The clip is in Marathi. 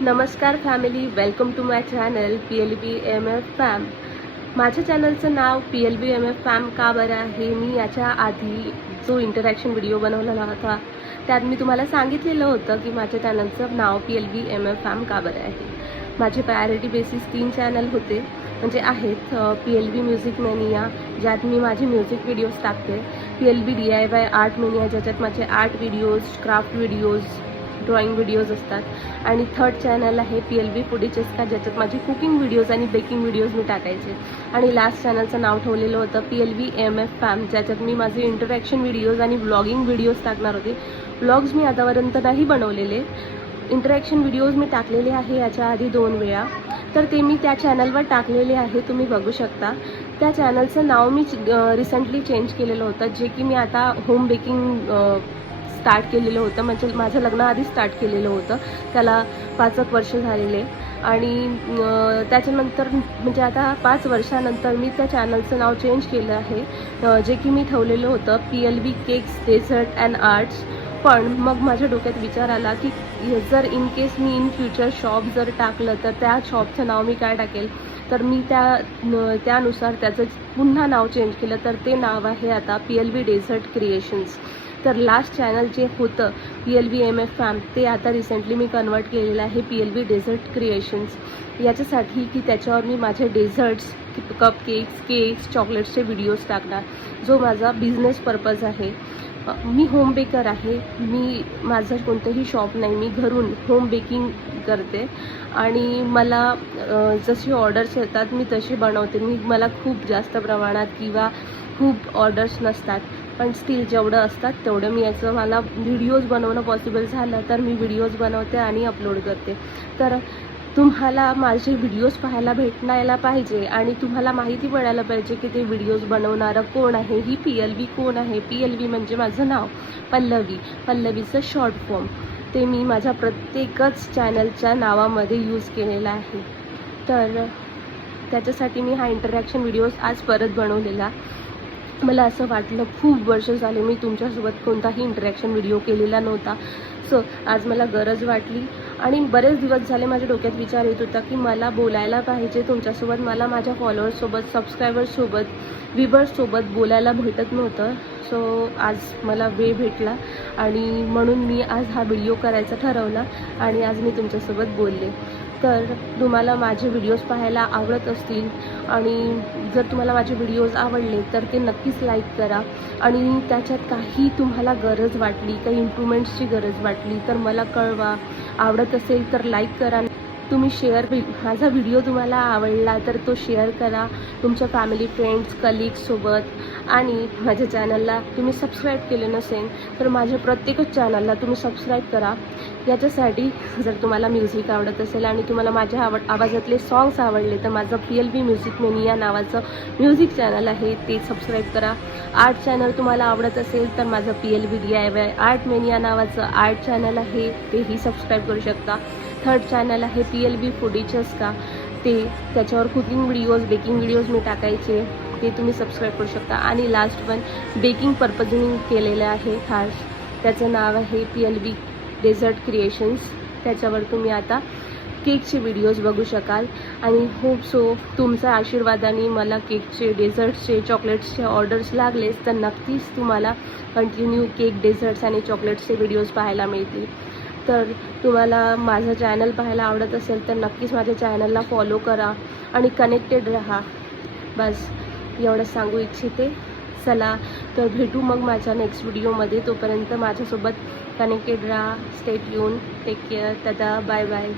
नमस्कार family, welcome to my channel PLBMF fam. माझ्या चॅनलचं नाव PLBMF फॅम का बरं आहे? मी याच्या आधी जो इंटरॅक्शन व्हिडिओ बनवलेला होता त्यात मी तुम्हाला सांगितलेलं होतं की माझ्या चॅनलचं नाव PLBMF फॅम का बरं आहे. माझे प्रायोरिटी बेसिस 3 चॅनल होते, म्हणजे आहेत PLB म्युझिक मेनिया, ज्यात मी माझे म्युझिक व्हिडिओज टाकते. PLB DIY आर्ट मेनिया, ज्याच्यात माझे art videos, craft videos, drawing videos असतात. आणि थर्ड चॅनल आहे PLB फूडी चेस्का, ज्याच्यात माझी कुकिंग व्हिडिओज आणि बेकिंग व्हिडिओज मी टाकायचे. आणि लास्ट चॅनलचं नाव ठेवलेलं होतं PLBMF फॅम, ज्याच्यात मी माझे इंटरॅक्शन व्हिडिओज आणि व्लॉगिंग व्हिडिओज टाकणार होते. व्लॉग्स मी आतापर्यंत नाही बनवलेले. इंटरॅक्शन व्हिडिओज मी टाकलेले आहे याच्या आधी 2 वेळा, तर ते मी त्या चॅनलवर टाकलेले आहे, तुम्ही बघू शकता. त्या चॅनलचं नाव मी रिसेंटली चेंज केलेलं होतं, जे की मी आता होम बेकिंग स्टार्ट केलेलं होतं. म्हणजे माझं लग्नाआधी स्टार्ट केलेलं होतं. त्याला 5 वर्ष झालेले. आणि त्याच्यानंतर म्हणजे आता 5 वर्षानंतर मी त्या चॅनलचं नाव चेंज केलं आहे, जे की मी ठेवलेलं होतं PLB cakes, dessert and arts. पण मग माझ्या डोक्यात विचार आला की जर इन केस मी इन फ्युचर शॉप जर टाकलं तर त्या शॉपचं नाव मी काय टाकेल. तर मी त्यानुसार त्याचं पुन्हा नाव चेंज केलं. तर ते नाव आहे आता PLB डेझर्ट क्रिएशन्स. तर लास्ट चॅनल जे होतं PLBMF फॅम, ते आता रिसेंटली मी कन्वर्ट केलेलं आहे PLB डेझर्ट क्रिएशन्स, याच्यासाठी की त्याच्यावर मी माझे डेझर्ट्स, केक्स, चॉकलेट्सचे व्हिडिओज टाकणार, जो माझा बिझनेस पर्पज आहे. मी होम बेकर आहे. माझं कोणतंही शॉप नाही, मी घरून होम बेकिंग करते. आणि मला जशी ऑर्डर्स येतात मी तशी बनवते. मला खूप जास्त प्रमाणात किंवा खूप ऑर्डर्स नसतात, पण स्टील जेवढं असतात तेवढं मी मला व्हिडिओज बनवणं पॉसिबल झालं तर मी व्हिडिओज बनवते आणि अपलोड करते. तर तुम्हाला माझे व्हिडिओज पाहायला भेटायला पाहिजे आणि तुम्हाला माहिती पडायला पाहिजे की ते व्हिडिओज बनवणारं कोण आहे, ही PLB कोण आहे. PLB म्हणजे माझं नाव, पल्लवीचं शॉर्ट फॉर्म. ते मी माझ्या प्रत्येकच चॅनलच्या नावामध्ये यूज केलेलं आहे. तर त्याच्यासाठी मी हा इंटरॅक्शन व्हिडिओज आज परत बनवलेला. मला असं वाटलं, खूप वर्ष झाले मी तुमच्यासोबत कोणताही इंटरॅक्शन व्हिडिओ केलेला नव्हता. सो आज मला गरज वाटली. आणि बरेच दिवस झाले माझ्या डोक्यात विचार येत होता की मला बोलायला पाहिजे तुमच्यासोबत. मला माझ्या फॉलोअर्ससोबत, सबस्क्रायबर्ससोबत, व्ह्यूवर्ससोबत बोलायला भेटत नव्हतं. सो आज मला वेळ भेटला आणि म्हणून मी आज हा व्हिडिओ करायचा ठरवला आणि आज मी तुमच्यासोबत बोलले. तर तुम्हाला माझे व्हिडिओज पाहायला आवडत असतील आणि जर तुम्हाला माझे व्हिडिओज आवडले तर ते नक्कीच लाईक करा. आणि त्याच्यात काही तुम्हाला गरज वाटली, काही इम्प्रूव्हमेंट्सची गरज वाटली तर मला कळवा. आवडत असेल तर लाईक करा. तुम्ही माझा व्हिडिओ तुम्हाला आवडला तर तो शेअर करा तुमच्या फॅमिली, फ्रेंड्स, कलिग्ससोबत. आणि माझ्या चॅनलला तुम्ही सबस्क्राईब केले नसेल तर माझ्या प्रत्येकच चॅनलला तुम्ही सबस्क्राईब करा. याच्यासाठी जर तुम्हाला म्युझिक आवडत असेल आणि तुम्हाला माझ्या आवाजातले सॉंग्स आवडले तर माझं PLB म्युझिक मेनिया नावाचं म्युझिक चॅनल आहे, ते सबस्क्राईब करा. आर्ट चॅनल तुम्हाला आवडत असेल तर माझं PLB DIY आर्ट मेनिया नावाचं आर्ट चॅनल आहे, तेही सबस्क्राईब करू शकता. थर्ड चॅनल आहे PLB फूडी चेस्का, त्याच्यावर कुकिंग व्हिडिओज, बेकिंग व्हिडिओज मी टाकायचे, ते तुम्ही सबस्क्राईब करू शकता. आणि लास्ट वन बेकिंग पर्पजनी केलेलं आहे खास, त्याचं नाव आहे PLB डेझर्ट क्रिएशन्स. त्याच्यावर तुम्ही आता केकचे व्हिडिओज बघू शकाल. आणि होप सो तुमच्या आशीर्वादाने मला केकचे, डेझर्ट्सचे, चॉकलेट्सचे ऑर्डर्स लागलेच तर नक्कीच तुम्हाला कंटिन्यू केक, डेझर्ट्स आणि चॉकलेट्सचे व्हिडिओज पाहायला मिळतील. तर तुम्हाला माझं चॅनल पाहायला आवडत असेल तर नक्कीच माझ्या चॅनलला फॉलो करा आणि कनेक्टेड राहा. बस एवढंच सांगू इच्छिते. चला तर भेटू मग माझ्या नेक्स्ट व्हिडिओमध्ये. तोपर्यंत माझ्यासोबत कनेक्टेड राहा. Stay tune. Take care. Tata. Bye bye.